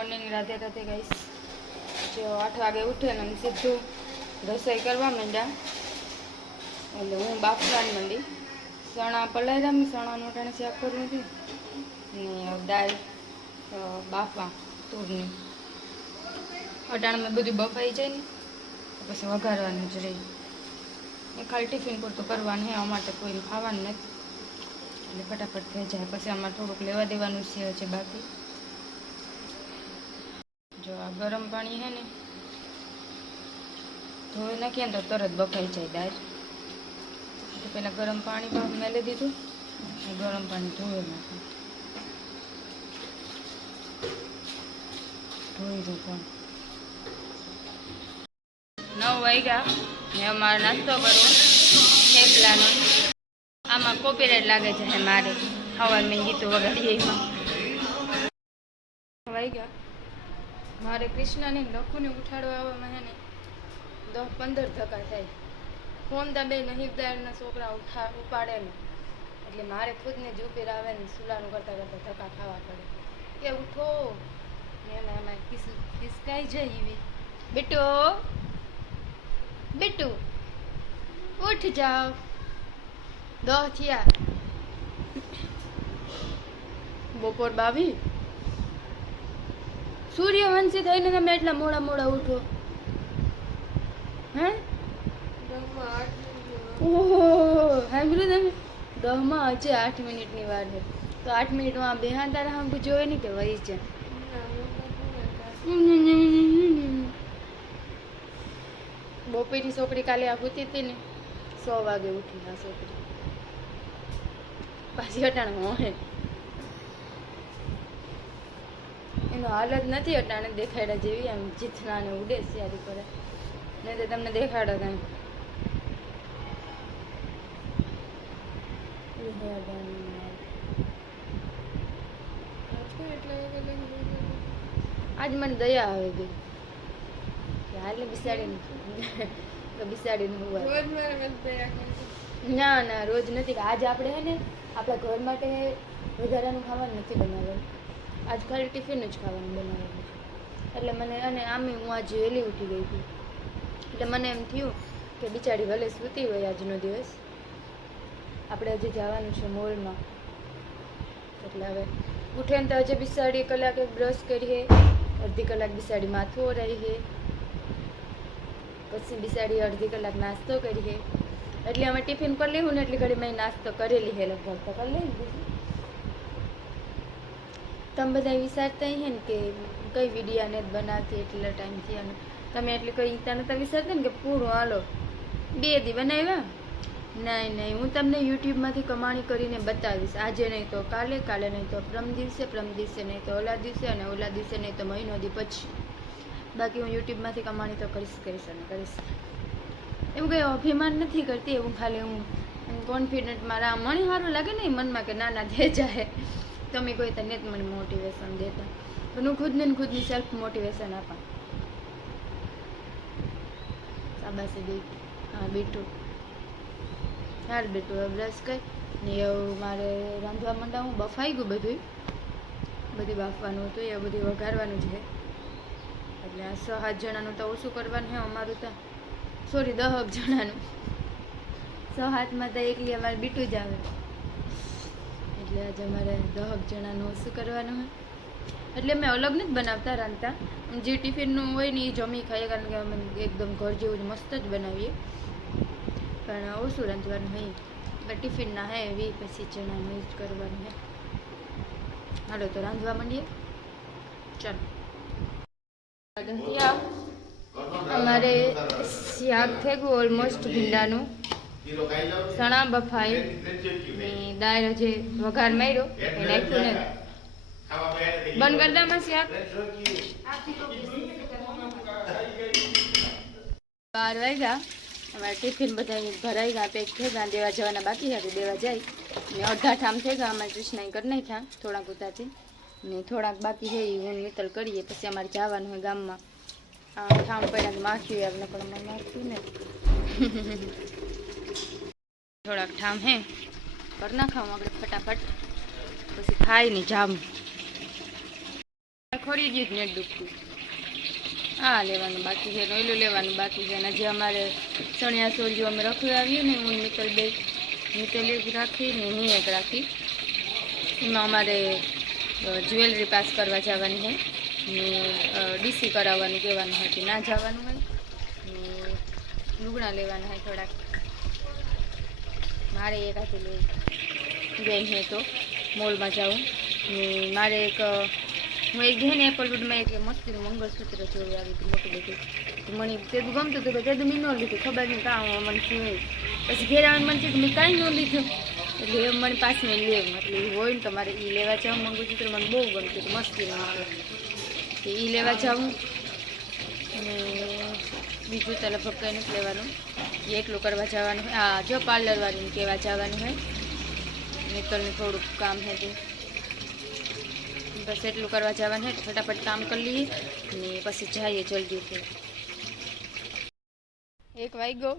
Morning Radhe Radhe guys. જો 8 વાગે ઉઠે ને સીધું રસોઈ કરવા માંડ્યા। એટલે હું બાફવા માંડી। ચણા પલાળ્યા, મેં ચણાનું અટાણે શાક કરવું હતું ને દાળ બાફવા તુરની અટાણે મેં બધું બફાઈ જાય ને પછી વઘારવાનું જ રહી। એ ખાલી ટિફિન પૂરતું કરવાનું છે, અમારે કોઈને ખાવાનું નથી એટલે ફટાફટ થઈ જાય। પછી અમારે થોડુંક લેવા દેવાનું છે બાકી। જો આ ગરમ પાણી છે ને ધોઈ નાખીએ ને તો તરત બફાઈ જાય દાળ। તો પહેલાં ગરમ પાણી મેલી દીધું, ગરમ પાણી ધોઈ નાખ્યું, ધોઈ દીધું। 9 વાગ્યા ને અમારે નાસ્તો કરવો થેપલાનો। આમાં કોપીરાઇટ લાગે છે મારે, હવા મેં ગીતો વગાડીએ એમાં વાગ્યા। મારે કૃષ્ણને લખુને ઉઠાડવા આવવામાં છે ને 10-15 ધક્કા થાય। ફોન તા બે નહીબદારના છોકરા ઉપાડે ને એટલે મારે ખુદને જ ઉપીર આવે ને સુલાનું કરતાં કરતાં ધક્કા ખાવા પડે કે ઉઠો ને એમાં ખિસકાઈ જાય એવી। બેટો બેટુ ઉઠ જાઓ, 10 થયા, બપોર 22। સૂર્યવંશી થઈને તમે એટલા મોડા મોડા ઉઠો હે? ઓહો સાંભળ્યું તમે? 10 માં હજે 8 મિનિટની વાર છે તો 8 મિનિટમાં બેહાન તારા હમ જોવે નહીં કે વહી છે। બપોરની છોકરી કાલે આ પૂતી હતી ને 100 વાગે ઉઠી આ છોકરી પાછી અટાણે હોય એનો હાલત નથી અટાણે દેખાડ્યા જેવી। આમ જીથના ને ઉડે તૈયારી કરે નહીં તો તમને દેખાડો કાંઈ। આજ મને દયા આવી ગઈ હાલ બિસાડીને તો બિસાડીને ના ના રોજ નથી। આજ આપણે હે ને આપણા ઘર માટે વધારાનું ખાવાનું નથી બનાવવાનું, આજ ખાલી ટિફિન જ ખાવાનું બનાવવાનું। એટલે મને અને આમે હું આજે વહેલી ઉઠી ગઈ હતી એટલે મને એમ થયું કે બિચારી ભલે સૂતી હોય આજનો દિવસ, આપણે હજી જવાનું છે મોલમાં। એટલે હવે ઉઠે ને તો હજી બિસાડી કલાકે બ્રશ કરીએ, અડધી કલાક બિસાડી માથું ઓરાઈએ, પછી બિસાડી અડધી કલાક નાસ્તો કરીએ। એટલે અમે ટિફિન કરી લેવું ને એટલી ઘડી મેં નાસ્તો કરેલી હે લગભગ તો કરી લઈ દીધું। તમે બધા વિચારતા હે ને કે કઈ વિડીયા ને બનાવતી એટલા ટાઈમથી અને તમે એટલે કઈ તને તો વિચારતા ને કે પૂરું હાલો 2 દી બનાવ્યા। નહીં નહીં, હું તમને યુટ્યુબમાંથી કમાણી કરીને બતાવીશ। આજે નહીં તો કાલે, કાલે નહીં તો પરમ દિવસે નહીં તો ઓલા દિવસે અને ઓલા દિવસે નહીં તો મહિનો દી પછી। બાકી હું યુટ્યુબમાંથી કમાણી તો કરીશ અને કરીશ। એવું કંઈ અભિમાન નથી કરતી, એવું ખાલી હું કોન્ફિડન્ટ મારા મને સારું લાગે ને મનમાં કે ના ના દે જાય। તમે કોઈ તને જ મને મોટિવેશન દેતા પણ હું ખુદની સેલ્ફ મોટિવેશન આપા। શાબાશી દે હા બેટું, હાલ બેટું હવે બ્રશ કર ને એવું મારે રાંધવા માંડાવું। બફાઈ ગયું બધું બાફવાનું હતું, એ બધું વઘારવાનું છે। એટલે આ 6-7 જણાનું તો ઓછું કરવાનું છે અમારું તો, સોરી 10 જણાનું। 6-7માં તો એકલી અમારે બીટું જ આવે એટલે આજે અમારે 10 જણાનું ઓછું કરવાનું હોય। એટલે મેં અલગ નથી બનાવતા રાંધતા, જે ટિફિનનું હોય ને એ જમી ખાઈએ કારણ કે અમે એકદમ ઘર જેવું જ મસ્ત જ બનાવીએ પણ ઓછું રાંધવાનું હોય। એટલે ટિફિનના હે 20-25 જણાનું જ કરવાનું હે। હાલો તો રાંધવા માંડીએ, ચાલો। અમારે શાક થઈ ગયું ઓલમોસ્ટ ભીંડાનું, ચણા બફાઈ ને દાળ હજી વઘાર માર્યો એ નાખ્યું ને બંધ કરી દામાં શાક। 12 વાગ્યા, અમારે ટિફિન બધા ભરાઈ ગયા, પેક થઈ ગયા, દેવા જવાના બાકી હતા, દેવા જાય ને અડધા ઠામ થઈ ગયા। અમારે કૃષ્ણાઈ કરી નાખ્યા થોડાક ઉતારથી ને થોડાક બાકી છે એ હું વિતલ કરીએ, પછી અમારે જવાનું હોય ગામમાં। ઠામ પડ્યા કે માખ્યું આપણે પણ માખ્યું ને થોડાક ઠામ હે કરી નાખાવું આપણે ફટાફટ, પછી ખાઈ ને જામ ખરીદ્યું જ નથી દુખતું. આ લેવાનું બાકી છે, ઓલું લેવાનું બાકી છે. અને જે અમારે ચણિયા ચોળીઓ અમે રખડાવીએ ને, હું મિત્તલ એક રાખી ને હું એક રાખી, એમાં અમારે જ્વેલરી પાસ કરવા જવાની હોય ને ડીસી કરાવવાનું કહેવાનું હોય કે ના જવાનું હોય ને લુગડા લેવાના હોય થોડાક. મારે એક હાથે લઈ ગઈ છે તો મોલમાં જાઉં ને મારે એક હું એક છે ને એપલવુડમાં એક મસ્તીનું મંગળસૂત્ર જોઈ આવી હતી મોટું બધું. તો મને તેનું ગમતું હતું, તેનું મેં ન લીધું, ખબર નહીં કાં મને શું. પછી ઘેર આવીને મને થયું મેં કાંઈ ન લીધું, એટલે એ મને પાછું મેં લેવું. એટલે એ હોય ને તમારે એ લેવા જાઉં મંગળસૂત્ર, મને બહુ ગમતું હતું, મસ્તીનું આવે તો એ લેવા જાઉં. અને બીજું તો લગભગ કંઈ નથી લેવાનું, એ એકલું કરવા જવાનું હોય. આ જો પાર્લરવાળીને કહેવા જવાનું હોય, મિત્તલને થોડુંક કામ છે તે બસ એટલું કરવા જવાનું હોય. ફટાફટ કામ કરી લઈએ ને પછી જઈએ જલ્દીથી. 1 વાગ્યો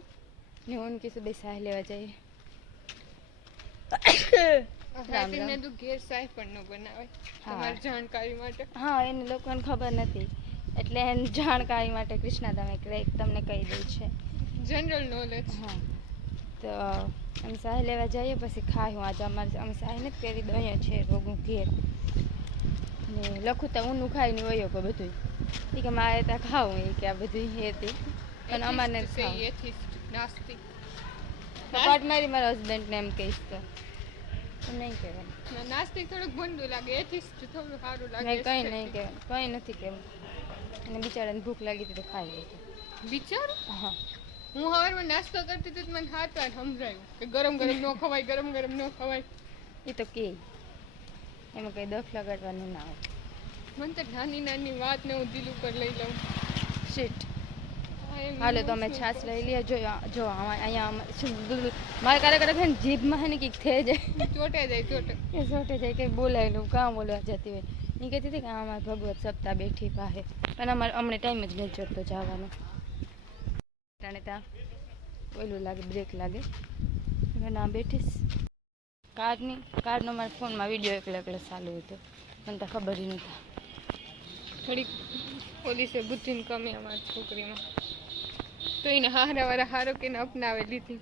ને હું કીધું બે સાહ લેવા જઈએ. જાણકારી માટે હા, એને લોકોને ખબર નથી એટલે એને જાણકારી માટે કૃષ્ણા તમને કહી દઉં છે, જનરલ નોલેજ. હા, તો અમે સાહ લેવા જઈએ પછી ખાયું. આજે અમે સાહ નથી પહેરી દો, અહીંયા છે રોગું ઘેર ને લખું તો ઊનું ખાઈને વયો કે બધું એ કે મારે ત્યાં ખાવું એ કે આ બધું હતી પણ અમારે નાસ્તિક પાટ મારી મારા હસબન્ડને એમ કહીશ તો નહીં કહેવાનું. નાસ્તિક થોડુંક ભંડું લાગે, એથિસ્ટ થોડું સારું લાગે. કંઈ નહીં કહેવાનું, કંઈ નથી કહેવું. અને બિચારાને ભૂખ લાગી હતી તો ખાઈ લીધું. બિચારું? હા, હું સવારમાં નાસ્તો કરતી હતી મને હાથ વાર સમજાયું કે ગરમ ગરમ ન ખવાય, ગરમ ગરમ ન ખવાય. એ તો કે એમાં કંઈ દખ લગાડવાનું ના હોય. મને તો નાની નાની વાત ને હું દિલ ઉપર લઈ લઉં. શીટ. હાલો તો અમે છાશ લઈ લઈએ. જો અહીંયા મારે ક્યારેક ને જીભમાં છે ને કંઈક થઈ જાય, ચોટે જાય કંઈ બોલાય લઉં, કાં બોલવા જતી હોય. એ કહેતી હતી કે અમારે ભગવત સપ્તાહ બેઠી પાસે, પણ અમારે અમને ટાઈમ જ નથી જતો જવાનો. ત્યાં ઓલું લાગે, બ્રેક લાગે, ના બેઠીશ. કારનો મારા ફોનમાં વિડીયો એકલે ચાલુ હતો, મને તો ખબર જ નહોતા. થોડીક પોલીસે બુદ્ધિની કમી અમારી છોકરીમાં, તો એને હારાવાળા હારો કે અપનાવે લીધી.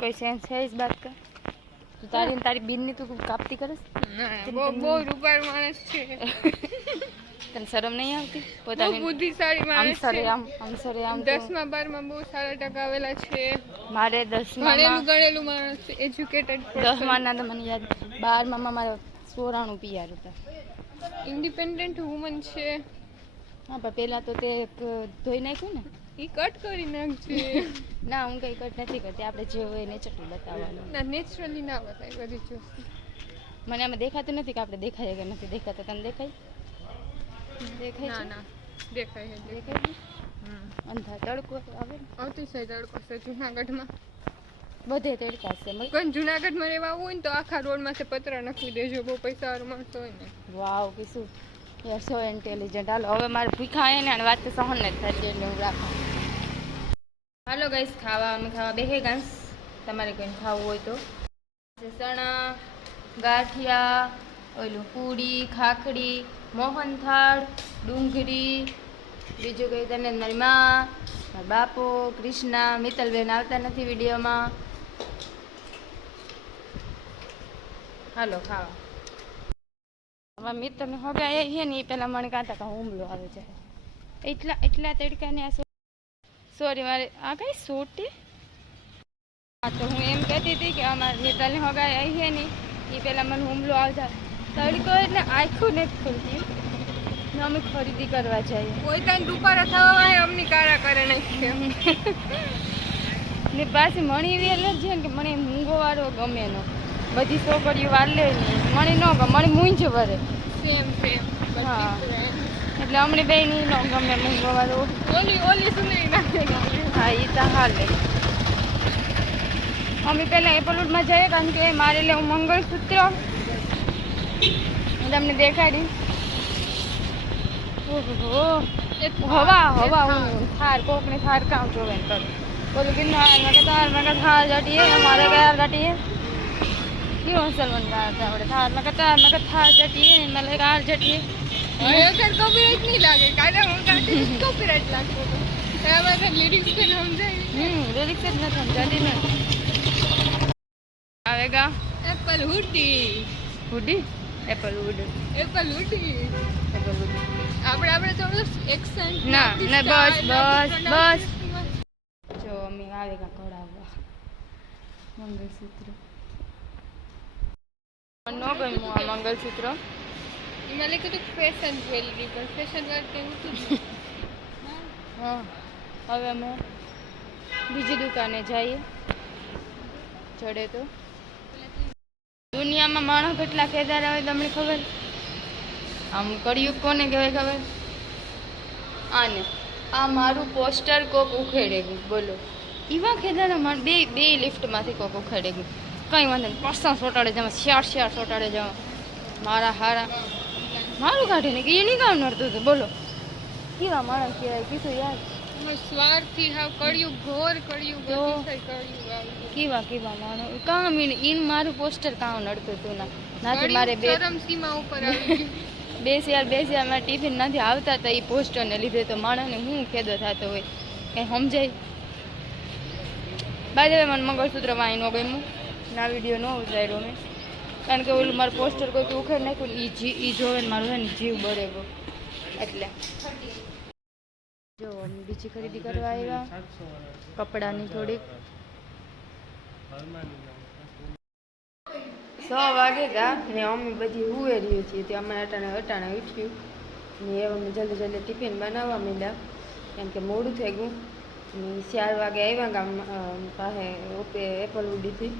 કોઈ સેન્સ છે ઇસ બાત કા? તું તારી બીનની તું કાપતી કરસ? બહુ રૂપાળ માણસ છે. તને શરમ નહીં આવતી? પોતાની બુદ્ધિશાળી માણસ છે. આમ 10માં 12માં બહુ સારા ટકા આવેલા છે. મારે 10માં ગણેલું માણસ છે, એજ્યુકેટેડ. 10માં ના તો મને યાદ, 12માં મારા 94 પીઆર હતા. ઇન્ડિપેન્ડન્ટ વુમન છે. હા, પણ પહેલાં તો તે ધોઈ નાખ્યું ને, એ કટ કરી નાખજે. ના, હું કંઈ કટ નથી કરતી, આપણે જે હોય નેચરલી બતાવવાનું. ના, નેચરલી ના બતાય બધી જ વસ્તુ. મને આમાં દેખાતું નથી કે આપણે દેખાય કે નથી દેખાતા. તને દેખાય? દેખાય? ના દેખાય. અંધાર તડકો આવે, અતિશય તડકો છે જુનાગઢમાં. બધે તડકા છે. કોઈ જુનાગઢમાં રહેવા હોય ને તો આખા રોડમાં પતરા નાખી દેજો, બહુ પૈસા વાળો માણસ હોય ને. વાવ, કે શું યાર, સો ઇન્ટેલિજન્ટ. હાલો હવે મારે ભૂખા આવે ને વાત તો સહન જ થાય એટલે હું રાખું. હાલો ગાઈસ, અમે ખાવા બેહે ગાંસ. તમારે કંઈ ખાવું હોય તો ચણા, ગાંઠિયા, ઓલું પૂરી, ખાખડી, મોહનથાળ, ડુંગળી, બીજું કંઈ તને મારી માં, મારા બાપો, કૃષ્ણા, મિત્તલબેન આવતા નથી વિડીયોમાં. હાલો ખાવા. અમારા મિત્રને હોગા એ છે ને એ પહેલાં મને કાંતા કાં હુમલો આવે છે. એટલા તડકાને આ સોરી મારે આ કઈ સોટી. હા, તો હું એમ કહેતી હતી કે અમારા મિત્રને હોગા એ છે ને એ પહેલાં મને હુમલો આવતા. તડકો એટલે આખું નથી ખુલતી ને અમે ખરીદી કરવા જઈએ. કોઈ ત્યાં દુપારા થવા હોય અમની કારા કરે નાખીએ ને પાછી મણી વેલ જ છે ને કે મને મૂંગોવાળો ગમે નો. બધી છોકરીઓ વાર લે નહીં, મને ન ગમે, મને મૂંઝ વરે. સેમ હા, એટલે અમને બે નહીં ન ગમે મૂંગોવાળો. ઓલી સુંદરી નાખે. હા, એ તો હાલે. અમે પહેલાં એપલવુડમાં જઈએ કારણ કે મારે લેવું મંગળસૂત્ર. તમને દેખાડી. હવા હું થાર કોકને થાર કામ જોવે કરું. બોલું કે થાર જટીએ, અમારે ગયા જટીએ. क्यों सलमान गाता है था मैं था जटिए मैं लाइक आर जटिए अगर कॉपीराइट नहीं लागे काटा हम काटे कॉपीराइट लागतो तो हमारा लिरिक्स पे समझाई लिरिक्स इतना समझाती ना आवेगा apple hoodie hoodie apple wood apple hoodie આપણે આપણે થોડું એક્સેન્ટ ના ના બસ બસ બસ જો અમે આવેગા કડાવવા મંગલસૂત્ર નો ગમ્યું આ મંગલસૂત્ર એમાં લખ્યું હતું ફેશન જ્વેલરી પર ફેશન વર્ક એવું હતું હા હવે અમે બીજી દુકાને જઈએ ચડે તો દુનિયામાં માણસ કેટલા ખેદાર આવે તમને ખબર આમ કળિયુગ કોને કહેવાય ખબર આને આ મારું પોસ્ટર કોક ઉખેડે ગયું બોલો એવા ખેદારા માણ બે બે લિફ્ટમાંથી કોક ઉખેડે ગયું કંઈ વાંધો નહીં પર્સન સોટાડે જવા શિયાળ સોટાડે જવા મારા હારા મારું કાઢીને કે એ નહીં કામ નડતું હતું બોલો કેવા માણસ કહેવાય કીધું યાર સ્વાર્થી હાવ કળિયુગ ઘોર કળિયુગ તો કળિયુગ કેવા માણસ કામ ઈન મારું પોસ્ટર કામ નડતું હતું નાથી મારે બે ચરમ સીમા ઉપર આવી ગયું બે શિયાળ ટિફિન નથી આવતા હતા એ પોસ્ટરને લીધે તો માણસને હું ખેદો થતો હોય કંઈ સમજાય બાય ધ વે મને મંગળસૂત્ર વાંઈ ન ગમ્યું ના વિડીયો ન ઉતાર્યો મેં કારણ કે ઓલું મારું પોસ્ટર કોઈ ઉખેડ નાખ્યું ને એ જોવે ને મારું છે ને જીવ બળે ગયો એટલે જો બીજી ખરીદી કરવા આવ્યા કપડાની થોડીક 6 વાગે ગયા ને અમે બધી હુએ રહ્યું છીએ તે અમે અટાણે ઉઠ્યું ને એ અમે જલ્દી ટિફિન બનાવવા માંડ્યા કેમ કે મોડું થઈ ગયું ને 4 વાગે આવ્યા ગામ પાસે એપલ ઉડીથી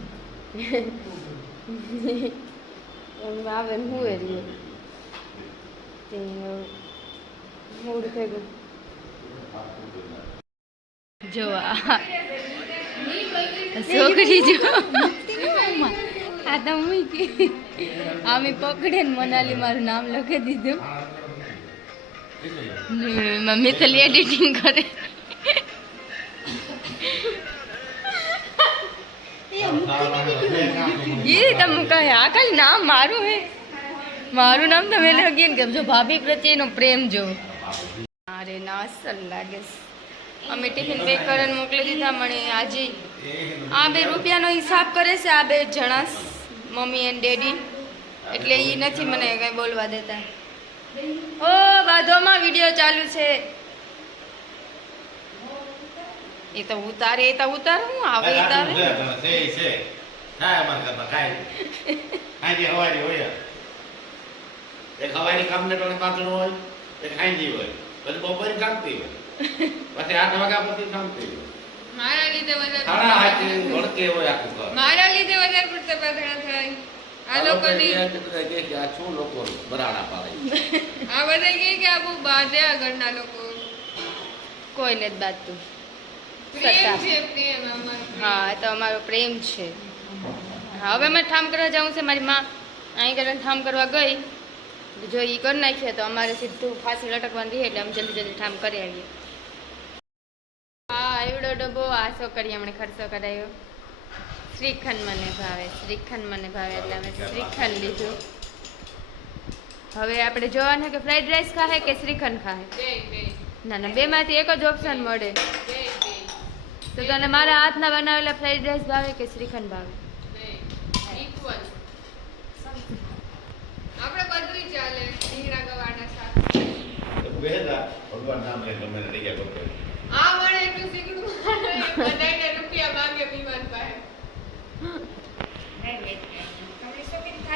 એમ આવે ને હુએ રહ્યું તે મોડું થઈ ગયું જો છોકરી જો આ તો મૂકી આમે પકડે ને મનાલી મારું નામ લખી દીધું મમ્મી તો એડિટિંગ કરે ये તમે કહે આ ખાલી નામ મારું હે મારું નામ તમે લખીએ ને કે જો ભાભી પ્રત્યેનો પ્રેમ જો અરે ના અસલ લાગે અમે ટિફિન પેક કરીને મોકલી દીધા મને આજે આ 2 રૂપિયાનો હિસાબ કરે છે આ 2 જણા મમ્મી એન્ડ ડેડી એટલે એ નથી મને કંઈ બોલવા દેતા ઓ બાધોમાં વિડીયો ચાલુ છે એ તો ઉતારે હું આવે ઉતારે થાય અમાર ઘરમાં કાઈ આજે હવારી હોય એક હવારી કામ ને ટોને પાતળો હોય એક હાંજી હોય પછી બપોરે કામતી હોય પછી 8 વાગ્યા પછી કામતી હોય મારા લીધે વધારે ખાણા હાથે વળકે હોય આખું ઘર મારા લીધે વધારે પડતા પાતળા થાય આ લોકોની કે આ શું લોકો બરાડા પાડે આ બધા કે આ બહુ બાધે આ ઘરના લોકો કોઈને જ બાતું પ્રેમ છે પ્રેમ અમારો હા એ તો અમારો પ્રેમ છે હવે અમે ઠામ કરવા જાઉં છે મારી માં અહીં કરીને ઠામ કરવા ગઈ જો એ કરી નાખીએ તો અમારે સીધું ફાંસી લટકવાનું રહે એટલે અમે જલ્દી ઠામ કરી આવીએ હા એવડો ડબ્બો આ છોકરી અમને ખર્ચો કરાયો શ્રીખંડ મને ભાવે એટલે અમે શ્રીખંડ લીધું હવે આપણે જોવાનું કે ફ્રાઈડ રાઈસ ખાહે કે શ્રીખંડ ખાહે ના બેમાંથી એક જ ઓપ્શન મળે તો તને મારા હાથના બનાવેલા ફ્રાઈડ રાઈસ ભાવે કે શ્રીખંડ ભાવે ઇક્વલ આપણે બધું ચાલે ઢીંગરા ગવાના શાક બેદા ભગવાન નામ લે ગમે ને લઈ ગયા આ મને એટલું શીખડું બધાને રૂપિયા માંગે વિમાન પાસે